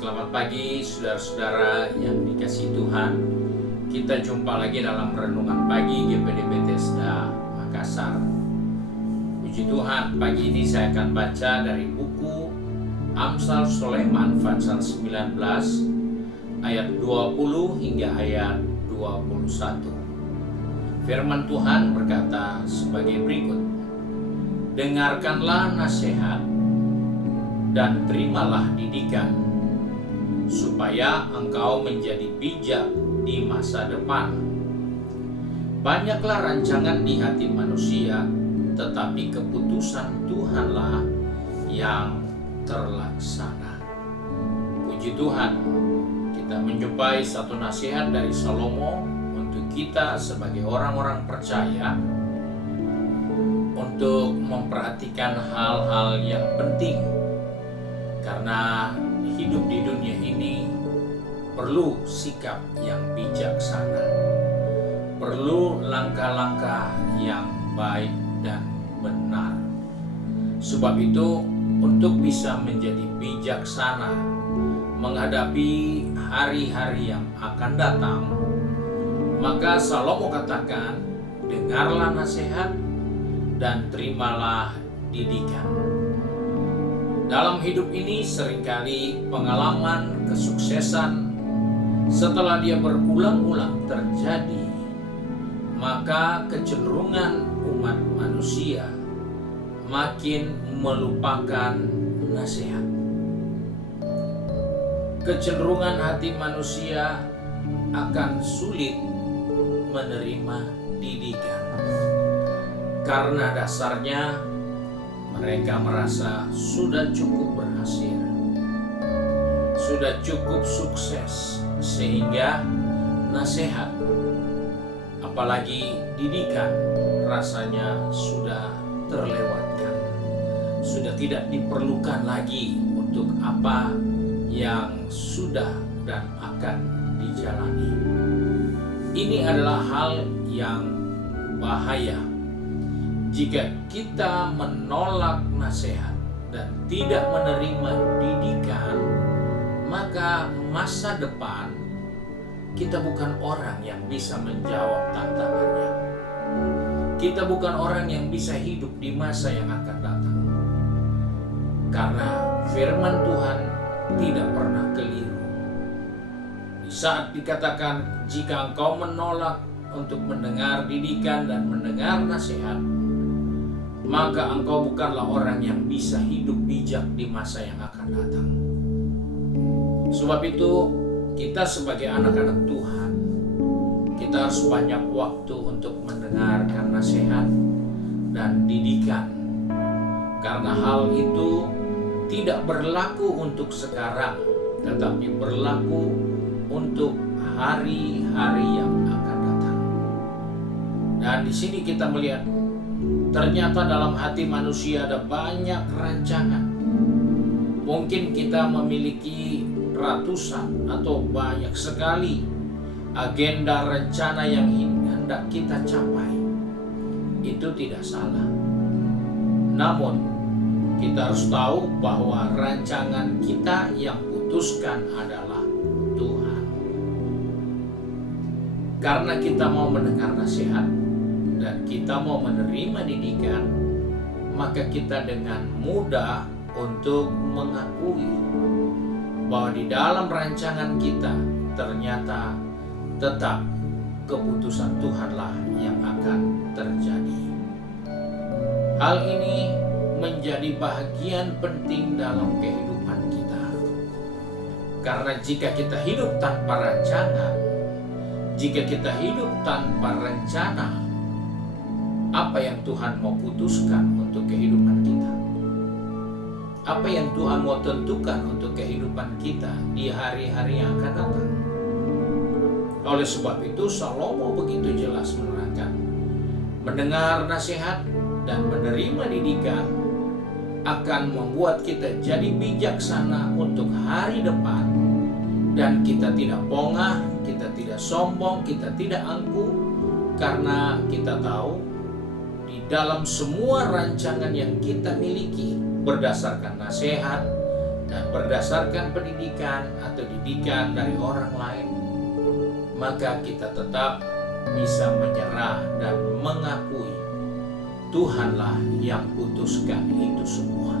Selamat pagi saudara-saudara yang dikasihi Tuhan. Kita jumpa lagi dalam Renungan Pagi GPD Bethesda Makassar. Puji Tuhan, pagi ini saya akan baca dari buku Amsal Sulaiman pasal 19 ayat 20 hingga ayat 21. Firman Tuhan berkata sebagai berikut: Dengarkanlah nasihat dan terimalah didikan, supaya engkau menjadi bijak di masa depan. Banyaklah rancangan di hati manusia, tetapi keputusan Tuhanlah yang terlaksana. Puji Tuhan, kita menjumpai satu nasihat dari Salomo untuk kita sebagai orang-orang percaya untuk memperhatikan hal-hal yang penting. Karena hidup di dunia ini perlu sikap yang bijaksana, perlu langkah-langkah yang baik dan benar. Sebab itu, untuk bisa menjadi bijaksana menghadapi hari-hari yang akan datang, maka Salomo katakan, dengarlah nasihat dan terimalah didikan. Dalam hidup ini seringkali pengalaman kesuksesan setelah dia berulang-ulang terjadi, maka kecenderungan umat manusia makin melupakan nasihat. Kecenderungan hati manusia akan sulit menerima didikan. Karena dasarnya mereka merasa sudah cukup berhasil, sudah cukup sukses, sehingga nasihat, apalagi didikan, rasanya sudah terlewatkan, sudah tidak diperlukan lagi untuk apa yang sudah dan akan dijalani. Ini adalah hal yang bahaya. Jika kita menolak nasihat dan tidak menerima didikan, maka masa depan kita bukan orang yang bisa menjawab tantangannya. Kita bukan orang yang bisa hidup di masa yang akan datang. Karena firman Tuhan tidak pernah keliru. Di saat dikatakan, jika engkau menolak untuk mendengar didikan dan mendengar nasihat, maka engkau bukanlah orang yang bisa hidup bijak di masa yang akan datang. Sebab itu, kita sebagai anak-anak Tuhan, kita harus banyak waktu untuk mendengarkan nasihat dan didikan. Karena hal itu tidak berlaku untuk sekarang, tetapi berlaku untuk hari-hari yang akan datang. Dan di sini kita melihat, ternyata dalam hati manusia ada banyak rancangan. Mungkin kita memiliki ratusan atau banyak sekali agenda rencana yang hendak kita capai. Itu tidak salah. Namun, kita harus tahu bahwa rancangan kita yang putuskan adalah Tuhan. Karena kita mau mendengar nasihat dan kita mau menerima didikan, maka kita dengan mudah untuk mengakui bahwa di dalam rancangan kita ternyata tetap keputusan Tuhanlah yang akan terjadi. Hal ini menjadi bagian penting dalam kehidupan kita. Karena jika kita hidup tanpa rancangan, jika kita hidup tanpa rencana, apa yang Tuhan mau putuskan untuk kehidupan kita? Apa yang Tuhan mau tentukan untuk kehidupan kita di hari-hari yang akan datang? Oleh sebab itu, Salomo begitu jelas menerangkan, mendengar nasihat dan menerima didikan akan membuat kita jadi bijaksana untuk hari depan, dan kita tidak bongah, kita tidak sombong, kita tidak angkuh, karena kita tahu di dalam semua rancangan yang kita miliki berdasarkan nasihat, dan berdasarkan pendidikan atau didikan dari orang lain, maka kita tetap bisa menyerah dan mengakui Tuhanlah yang putuskan itu semua.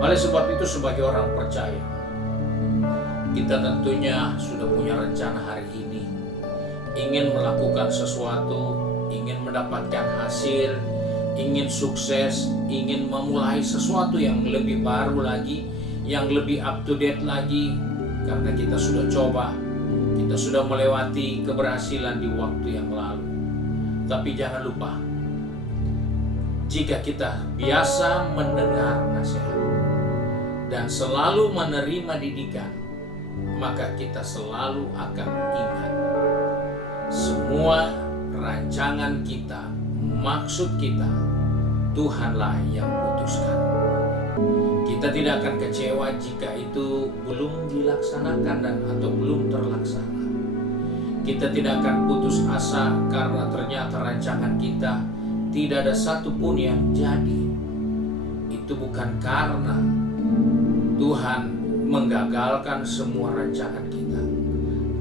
Oleh sebab itu, sebagai orang percaya, kita tentunya sudah punya rencana hari ini, ingin melakukan sesuatu, ingin mendapatkan hasil, ingin sukses, ingin memulai sesuatu yang lebih baru lagi, yang lebih up to date lagi, karena kita sudah coba, kita sudah melewati keberhasilan di waktu yang lalu. Tapi jangan lupa, jika kita biasa mendengar nasihat dan selalu menerima didikan, maka kita selalu akan ingat semua rancangan kita, maksud kita, Tuhanlah yang putuskan. Kita tidak akan kecewa jika itu belum dilaksanakan dan atau belum terlaksana. Kita tidak akan putus asa karena ternyata rancangan kita tidak ada satupun yang jadi. Itu bukan karena Tuhan menggagalkan semua rancangan kita,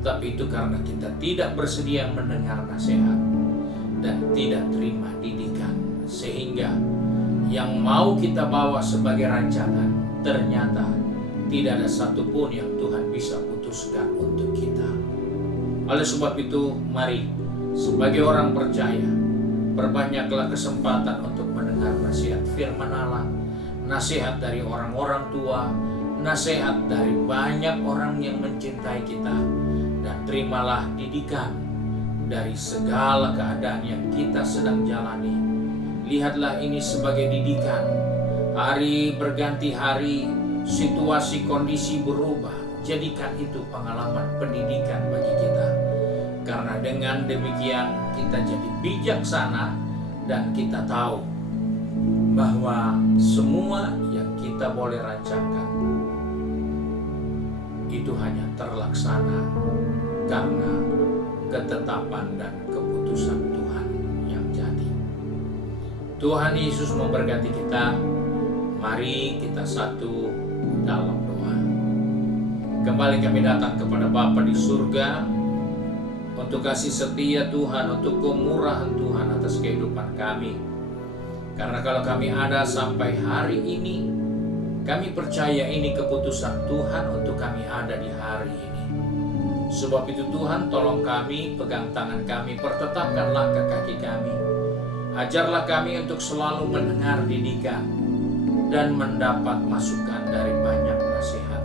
tapi itu karena kita tidak bersedia mendengar nasihat dan tidak terima didikan, sehingga yang mau kita bawa sebagai rancangan ternyata tidak ada satupun yang Tuhan bisa putuskan untuk kita. Oleh sebab itu, mari sebagai orang percaya, perbanyaklah kesempatan untuk mendengar nasihat firman Allah, nasihat dari orang-orang tua, nasihat dari banyak orang yang mencintai kita, dan terimalah didikan dari segala keadaan yang kita sedang jalani. Lihatlah ini sebagai didikan. Hari berganti hari, situasi kondisi berubah. Jadikan itu pengalaman pendidikan bagi kita. Karena dengan demikian kita jadi bijaksana dan kita tahu bahwa semua yang kita boleh rancangkan itu hanya terlaksana karena ketetapan dan keputusan Tuhan yang jadi. Tuhan Yesus memberkati kita. Mari kita satu dalam doa. Kembali kami datang kepada Bapa di surga untuk kasih setia Tuhan, untuk kemurahan Tuhan atas kehidupan kami. Karena kalau kami ada sampai hari ini, kami percaya ini keputusan Tuhan untuk kami ada di hari ini. Sebab itu Tuhan, tolong kami, pegang tangan kami, pertetapkan langkah kaki kami. Ajarlah kami untuk selalu mendengar didikan dan mendapat masukan dari banyak nasihat.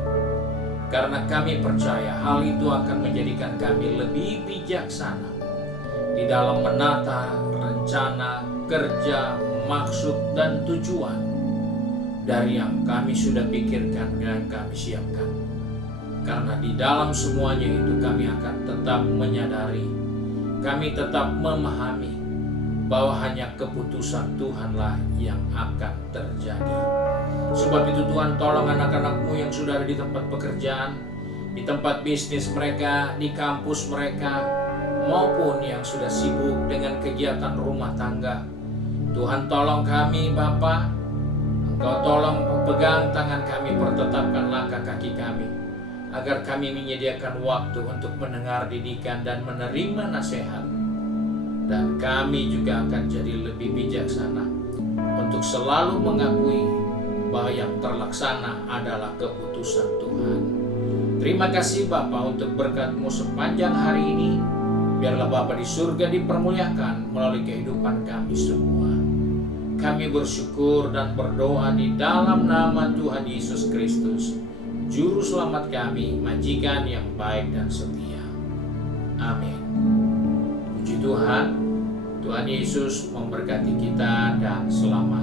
Karena kami percaya hal itu akan menjadikan kami lebih bijaksana di dalam menata rencana, kerja, maksud, dan tujuan dari yang kami sudah pikirkan dan kami siapkan. Karena di dalam semuanya itu kami akan tetap menyadari, kami tetap memahami bahwa hanya keputusan Tuhanlah yang akan terjadi. Sebab itu Tuhan, tolong anak-anak-Mu yang sudah ada di tempat pekerjaan, di tempat bisnis mereka, di kampus mereka, maupun yang sudah sibuk dengan kegiatan rumah tangga. Tuhan, tolong kami Bapa, Engkau tolong pegang tangan kami, pertetapkan langkah kaki kami, agar kami menyediakan waktu untuk mendengar didikan dan menerima nasihat. Dan kami juga akan jadi lebih bijaksana untuk selalu mengakui bahwa yang terlaksana adalah keputusan Tuhan. Terima kasih Bapa untuk berkat-Mu sepanjang hari ini. Biarlah Bapa di surga dipermuliakan melalui kehidupan kami semua. Kami bersyukur dan berdoa di dalam nama Tuhan Yesus Kristus, Juru Selamat kami, Majikan yang baik dan setia. Amin. Puji Tuhan, Tuhan Yesus memberkati kita dan selamat